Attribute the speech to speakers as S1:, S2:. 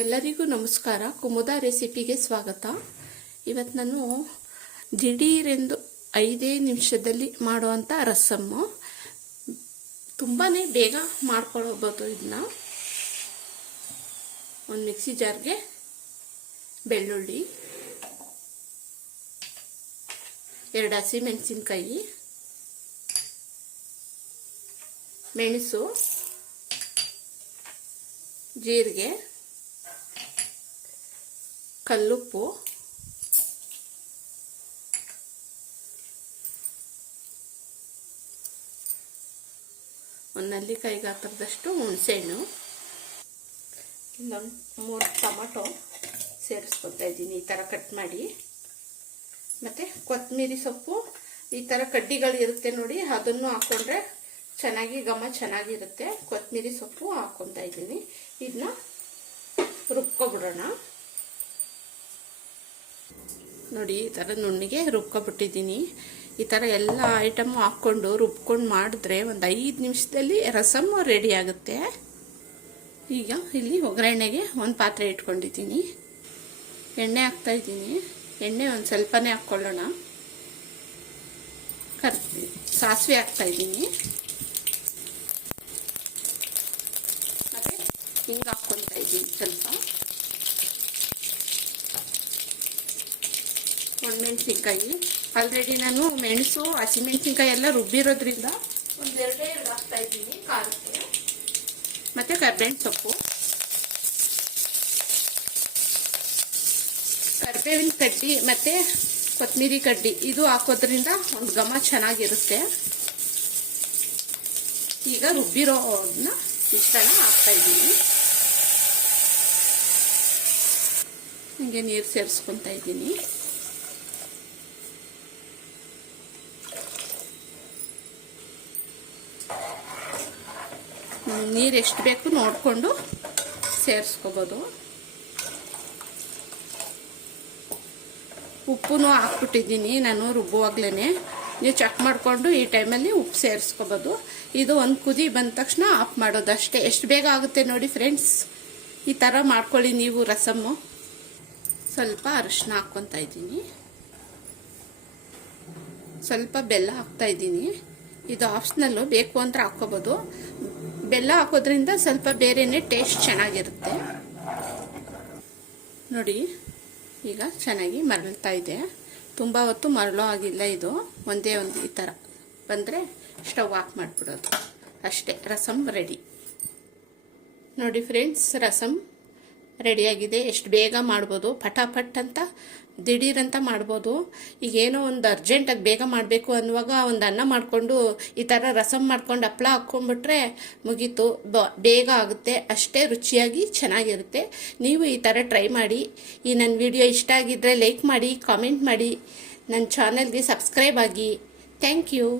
S1: ಎಲ್ಲರಿಗೂ ನಮಸ್ಕಾರ. ಕುಮುದ ರೆಸಿಪಿಗೆ ಸ್ವಾಗತ. ಇವತ್ತು ನಾನು ದಿಢೀರೆಂದು ಐದೇ ನಿಮಿಷದಲ್ಲಿ ಮಾಡುವಂಥ ರಸಮ್ಮು. ತುಂಬಾ ಬೇಗ ಮಾಡ್ಕೊಳ್ಬೋದು ಇದನ್ನ ಒಂದು ಮಿಕ್ಸಿ ಜಾರ್ಗೆ ಬೆಳ್ಳುಳ್ಳಿ, ಎರಡು ಹಸಿ ಮೆಣಸಿನ್ಕಾಯಿ ಮೆಣಸು, ಜೀರಿಗೆ ಕಲ್ಲುಪ್ಪು. ಒಂದು ನಲ್ಲಿಕಾಯಿ ಗಾತ್ರದಷ್ಟು ಹುಣಸೆಹಣ್ಣು. ಇನ್ನೊಂದು ಮೂರು ಟೊಮಟೊ ಸೇರಿಸ್ಕೊತಾ ಇದ್ದೀನಿ ಈ ಥರ ಕಟ್ ಮಾಡಿ. ಮತ್ತು ಕೊತ್ತಂಬರಿ ಸೊಪ್ಪು, ಈ ಥರ ಕಡ್ಡಿಗಳು ಇರುತ್ತೆ ನೋಡಿ, ಅದನ್ನು ಹಾಕ್ಕೊಂಡ್ರೆ ಚೆನ್ನಾಗಿ ಘಮ ಚೆನ್ನಾಗಿರುತ್ತೆ. ಕೊತ್ತಂಬರಿ ಸೊಪ್ಪು ಹಾಕ್ಕೊತಾ ಇದ್ದೀನಿ. ಇದನ್ನ ರುಬ್ಕೊಬಿಡೋಣ. ನೋಡಿ, ಈ ಥರ ನುಣ್ಣಿಗೆ ರುಬ್ಕೊಬಿಟ್ಟಿದ್ದೀನಿ. ಈ ಥರ ಎಲ್ಲ ಐಟಮು ಹಾಕ್ಕೊಂಡು ರುಬ್ಕೊಂಡು ಮಾಡಿದ್ರೆ ಒಂದು ಐದು ನಿಮಿಷದಲ್ಲಿ ರಸಮ್ ರೆಡಿ ಆಗುತ್ತೆ. ಈಗ ಇಲ್ಲಿ ಒಗ್ಗರಣೆಗೆ ಒಂದು ಪಾತ್ರೆ ಇಟ್ಕೊಂಡಿದ್ದೀನಿ. ಎಣ್ಣೆ ಹಾಕ್ತಾ ಇದ್ದೀನಿ. ಎಣ್ಣೆ ಒಂದು ಸ್ವಲ್ಪನೇ ಹಾಕ್ಕೊಳ್ಳೋಣ. ಕರ್, ಸಾಸಿವೆ ಹಾಕ್ತಾ ಇದ್ದೀನಿ. ಮತ್ತು ಹಿಂಗೆ ಹಾಕ್ಕೊತಾ ಇದ್ದೀನಿ ಸ್ವಲ್ಪ. ಒಣಮೆಣಸಿನ್ಕಾಯಿ ಆಲ್ರೆಡಿ ನಾನು ಮೆಣಸು, ಹಸಿಮೆಣಸಿನ್ಕಾಯಿ ಎಲ್ಲ ರುಬ್ಬಿರೋದ್ರಿಂದ ಒಂದೆರಡೇ ಎರಡು ಹಾಕ್ತಾ ಇದ್ದೀನಿ ಖಾರಕ್ಕೆ. ಮತ್ತು ಕರ್ಬೇವಿನ ಸೊಪ್ಪು. ಕರ್ಬೇವಿನ ಕಡ್ಡಿ ಮತ್ತು ಕೊತ್ತಂಬರಿ ಕಡ್ಡಿ ಇದು ಹಾಕೋದ್ರಿಂದ ಒಂದು ಘಮ ಚೆನ್ನಾಗಿರುತ್ತೆ. ಈಗ ರುಬ್ಬಿರೋದನ್ನ ಇಷ್ಟನ ಹಾಕ್ತಾ ಇದ್ದೀನಿ. ಹಿಂಗೆ ನೀರು ಸೇರಿಸ್ಕೊತಾ ಇದ್ದೀನಿ. ನೀರು ಎಷ್ಟು ಬೇಕು ನೋಡಿಕೊಂಡು ಸೇರಿಸ್ಕೋಬೋದು. ಉಪ್ಪು ಹಾಕ್ಬಿಟ್ಟಿದ್ದೀನಿ ನಾನು ರುಬ್ಬುವಾಗ್ಲೇ ನೀವು ಚೆಕ್ ಮಾಡಿಕೊಂಡು ಈ ಟೈಮಲ್ಲಿ ಉಪ್ಪು ಸೇರಿಸ್ಕೋಬೋದು. ಇದು ಒಂದು ಕುದಿ ಬಂದ ತಕ್ಷಣ ಆಫ್ ಮಾಡೋದು ಅಷ್ಟೇ ಎಷ್ಟು ಬೇಗ ಆಗುತ್ತೆ ನೋಡಿ ಫ್ರೆಂಡ್ಸ್? ಈ ಥರ ಮಾಡ್ಕೊಳ್ಳಿ ನೀವು ರಸಮ್ಮು. ಸ್ವಲ್ಪ ಅರಿಶಿನ ಹಾಕ್ಕೊತಾ ಇದ್ದೀನಿ. ಸ್ವಲ್ಪ ಬೆಲ್ಲ ಹಾಕ್ತಾ ಇದ್ದೀನಿ. ಇದು ಆಪ್ಷನಲ್ಲು ಬೇಕು ಅಂದ್ರೆ ಹಾಕ್ಕೋಬೋದು. ಬೆಲ್ಲ ಹಾಕೋದ್ರಿಂದ ಸ್ವಲ್ಪ ಬೇರೆನೇ ಟೇಸ್ಟ್ ಚೆನ್ನಾಗಿರುತ್ತೆ. ನೋಡಿ, ಈಗ ಚೆನ್ನಾಗಿ ಮರಳ್ತಾ ಇದೆ. ತುಂಬ ಹೊತ್ತು ಮರಳೋ ಆಗಿಲ್ಲ ಇದು. ಒಂದೇ ಒಂದು ಈ ಥರ ಬಂದರೆ ಸ್ಟವ್ ಆಫ್ ಮಾಡಿಬಿಡೋದು. ಅಷ್ಟೇ ರಸಮ್ ರೆಡಿ ನೋಡಿ ಫ್ರೆಂಡ್ಸ್ ರಸಮ್ ರೆಡಿಯಾಗಿದೆ. ಎಷ್ಟು ಬೇಗ ಮಾಡ್ಬೋದು? ಪಟಾಪಟ್ ಅಂತ ದಿಢೀರಂತ ಮಾಡ್ಬೋದು. ಈಗೇನೋ ಒಂದು ಅರ್ಜೆಂಟಾಗಿ ಬೇಗ ಮಾಡಬೇಕು ಅನ್ನುವಾಗ ಒಂದು ಅನ್ನ ಮಾಡಿಕೊಂಡು ಈ ಥರ ರಸಮ್ ಮಾಡ್ಕೊಂಡು ಹಪ್ಳ ಹಾಕ್ಕೊಂಡ್ಬಿಟ್ರೆ ಮುಗೀತು. ಬೇಗ ಆಗುತ್ತೆ. ಅಷ್ಟೇ ರುಚಿಯಾಗಿ ಚೆನ್ನಾಗಿರುತ್ತೆ. ನೀವು ಈ ಥರ ಟ್ರೈ ಮಾಡಿ. ಈ ನನ್ನ ವಿಡಿಯೋ ಇಷ್ಟ ಆಗಿದ್ದರೆ ಲೈಕ್ ಮಾಡಿ, ಕಾಮೆಂಟ್ ಮಾಡಿ. ನನ್ನ ಚಾನಲ್ಗೆ ಸಬ್ಸ್ಕ್ರೈಬ್ ಆಗಿ. Thank you.